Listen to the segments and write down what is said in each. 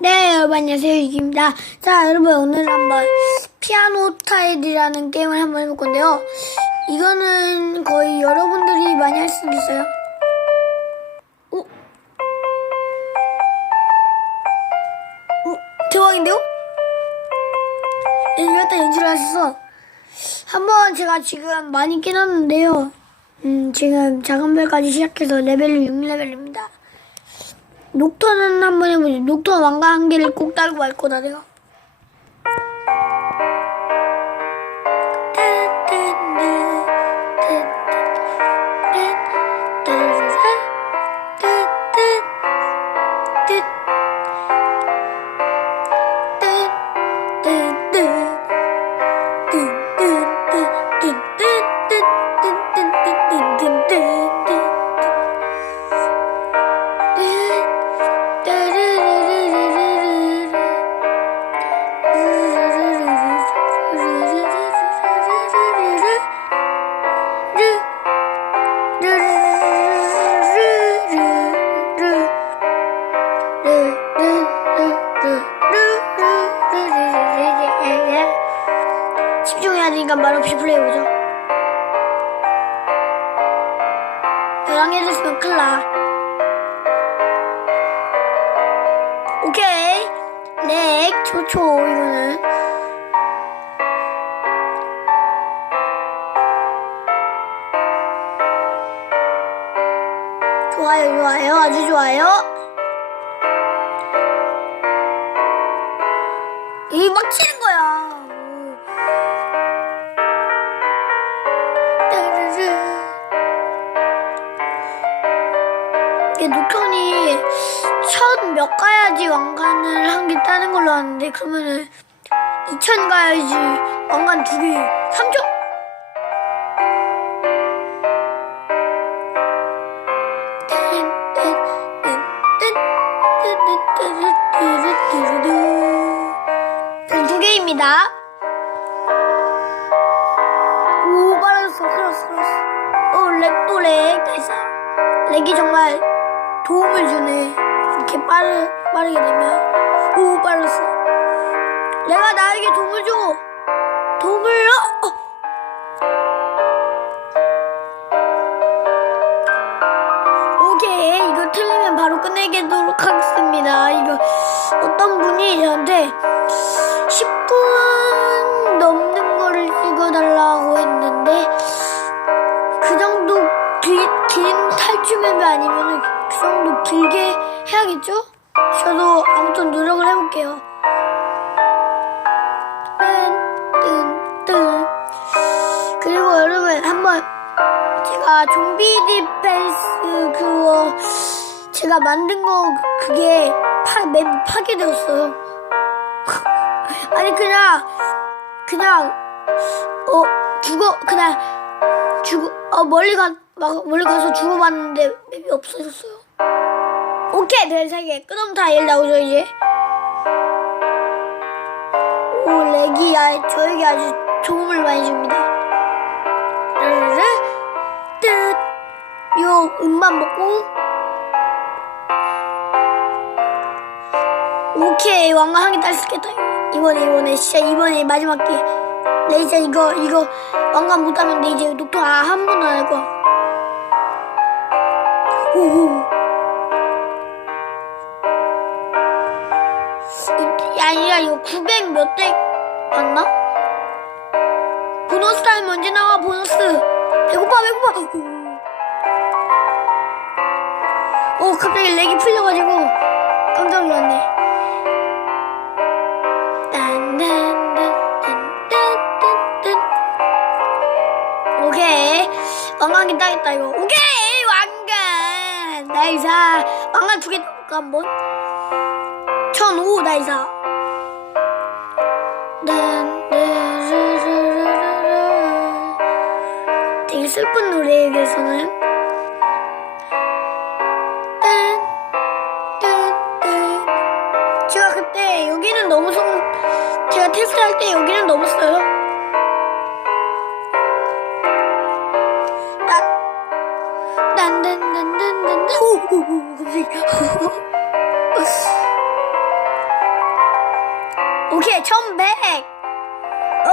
네, 여러분 안녕하세요. 유기입니다. 자, 여러분 오늘 한번 피아노 타일이라는 게임을 한번 해볼 건데요. 이거는 거의 여러분들이 많이 할 수도 있어요. 오? 오, 대박인데요? 네, 일단 연주를 하셔서 한번 제가 지금 많이 깨놨는데요. 음, 지금 작은 별까지 시작해서 레벨이 6레벨입니다. 녹턴은 한번 해보죠. 녹턴 왕관 한 개를 꼭 달고 갈 거다, 내가. 오케이. 렉, 좋죠, 이거는. 좋아요, 좋아요. 아주 좋아요. 이 막 치는 거야. 몇 가야지 왕관을 한 개 따는 걸로 아는데 그러면은 2천 가야지 왕관 두 개, 3천. 두 개입니다. 오, 빨라졌어. 클렀어, 클렀어. 어, 렉, 또 렉. 됐어. 렉이 정말 도움을 주네. 이렇게 빠르, 빠르게 되면. 오, 빨랐어. 내가 나에게 도움을 줘. 도움을, 어, 어. 오케이. 이거 틀리면 바로 끝내도록 하겠습니다. 이거 어떤 분이 저한테 10분 넘는 거를 찍어달라고 했는데 그 정도 길, 긴 탈춤맵이 아니면 그 정도 길게 해야겠죠? 저도 아무튼 노력을 해볼게요. 뜬, 뜬, 뜬. 그리고 여러분 한번 제가 좀비 디펜스 그거 제가 만든 거 그게 파, 맵 파괴되었어요. 아니 그냥 그냥 어 죽어 그냥 죽어 어 멀리 가 막 멀리 가서 죽어봤는데 맵이 없어졌어요. 오케이 별세개 끄럼 다 일 나오죠 이제. 오 렉이 아, 저에게 아주 도움을 많이 줍니다. 뜻요 음만 먹고. 오케이 왕관 한개 딸 수 있겠다. 이번에 이번에 진짜 이번에 마지막 기내 진짜 이거 이거 왕관 못 따면 내 이제 녹통 아, 한 번도 안 할 거야. 오오 이거 900 몇 대 맞나? 보너스 타임 언제 나와 보너스? 배고파 배고파. 오, 오 갑자기 렉이 풀려가지고 깜짝 놀랐네. 오케이. 왕관이 따겠다 이거. 오케이 왕관. 나이사. 왕관 두개 따볼까 한번 천오 나이사. 딴르르르르르 되게 슬픈 노래에 비해서는 딴딴딴 제가 그때 여기는 너무 성 제가 테스트할 때 여기는 넘었어요. 딴, 딴딴딴딴딴, 오오오, 갑자기. 1100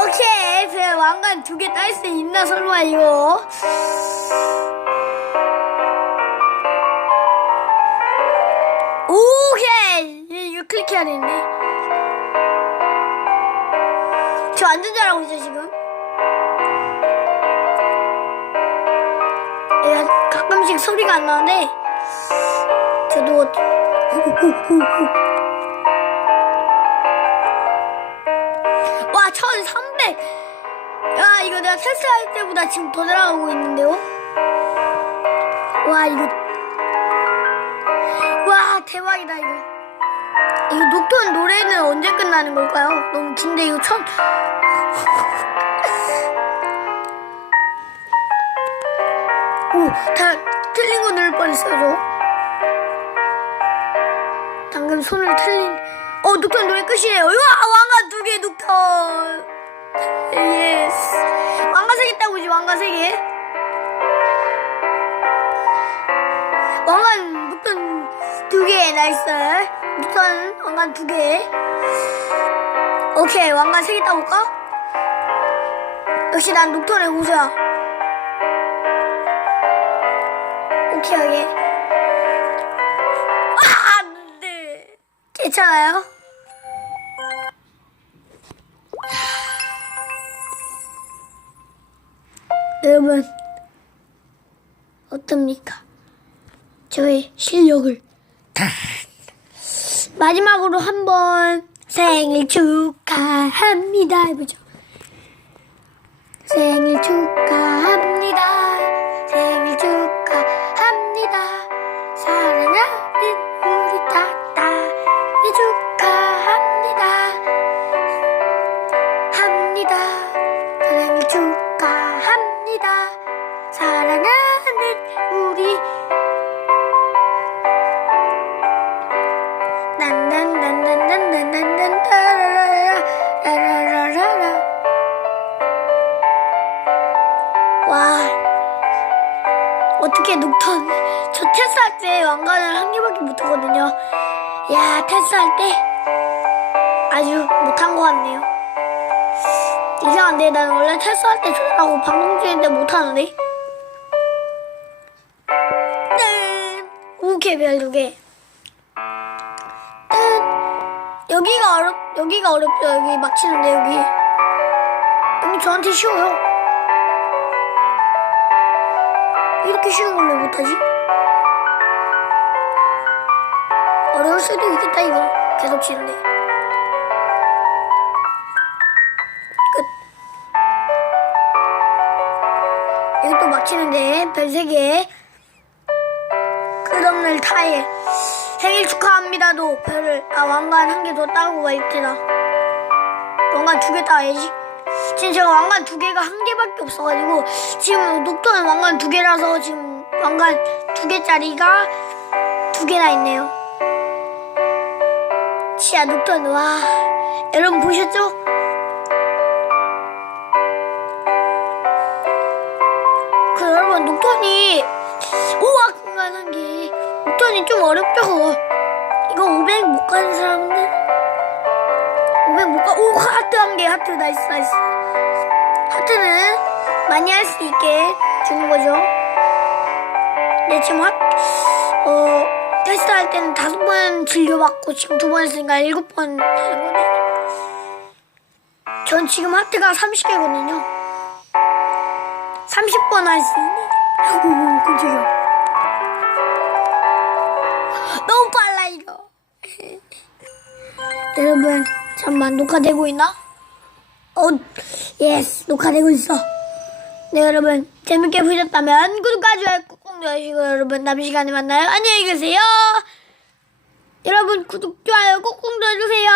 오케이 제 왕관 두 개 딸 수 있나 설마 이거? 오케이 이거 클릭해야 되는데. 저 완전 잘하고 있어 지금? 얘가 가끔씩 소리가 안 나는데 저도 후후후후 와, 1300! 야, 이거 내가 테스트할 때보다 지금 더 잘하고 있는데요? 와, 이거. 와, 대박이다, 이거. 이거 녹턴 노래는 언제 끝나는 걸까요? 너무 긴데, 이거 첫. 오, 다 틀린 거 누를 뻔했어요, 저. 방금 손을 틀린. 어, 녹턴 노래 끝이에요. 우와, 왕관 두 개, 녹턴. 예스. 왕관 세개 따고지, 왕관 세 개. 왕관, 녹턴 두 개, 나이스. 녹턴, 왕관 두 개. 오케이, 왕관 세개 따볼까? 역시 난 녹턴의 고수야. 오케이, 오케이. 괜찮아요? 여러분, 어떻습니까? 저의 실력을. 마지막으로 한번 생일 축하합니다. 해보죠. 사랑하는 우리. 난난난난난난난난라라라라라 와 어떻게 녹턴 저 테스트할 때 왕관을 한 개밖에 못하거든요 야 테스트할 때 아주 못한 것 같네요 이상한데 난 원래 테스트할 때 잘하고 방송 중인데 못하는데 오케이 별 두 개 짠. 여기가 어렵 여기가 어렵죠. 여기 막히는데 여기. 여기 저한테 쉬워요. 이렇게 쉬운 걸왜 못하지? 어려울 수도 있겠다 이거. 계속 치는데. 끝. 여기 또 막히는데 별 3개 오늘 타일. 생일 축하합니다도 별을 아 왕관 한 개 더 따고 가입되나 왕관 두 개 따야지. 지금 제가 왕관 두 개가 한 개밖에 없어가지고 지금 녹토는 왕관 두 개라서 지금 왕관 두 개짜리가 두 개나 있네요. 치아 녹토는 와. 여러분 보셨죠? 그 여러분 녹토니 오악 공간 한개. 5천이 좀 어렵다고. 이거 500 못 가는 사람들? 500 못 가.. 오 하트 한 개 하트 나이스 나이스. 하트는 많이 할 수 있게 주는 거죠. 네 지금 하.. 어.. 테스트 할 때는 다섯 번 진료받고 지금 두 번 했으니까 일곱 번 되는 거네. 전 지금 하트가 30개거든요. 30번 할 수 있네 오오 깜짝이야. 여러분 잠만 녹화되고 있나? 어 예스 녹화되고 있어. 네 여러분 재밌게 보셨다면 구독과 좋아요 꾹꾹 눌러주시고 여러분 다음 시간에 만나요. 안녕히 계세요. 여러분 구독 좋아요 꾹꾹 눌러주세요